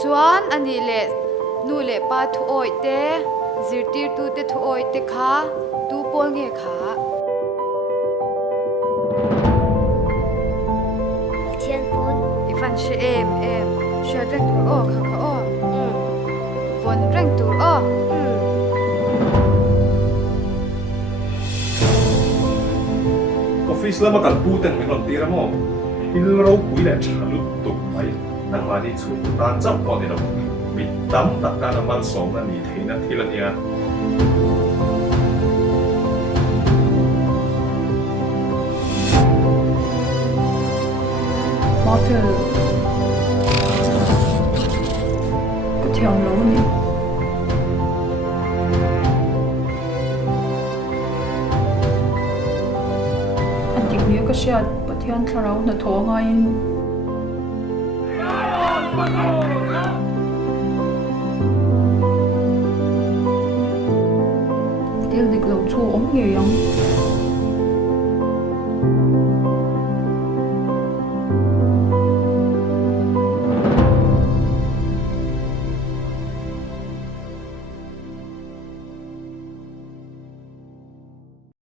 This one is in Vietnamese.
chuan ani le nu le pa thu oi te zirtir tu te thu oi te kha tu pol nge kha Thiên Pôn. ifan she em she reng tur o kha kha o von reng tur o office lama kan puten min lon tira mo in ro pui le chalu tu pai nang ma ni chu tan chap ko ni lo mi tam tak ka na man som na ni theina thilania mafia có theo lối này anh tìm hiểu cái xe bật thiên thà đâu là thua ngay tiêu địch lầu chua ống nghề không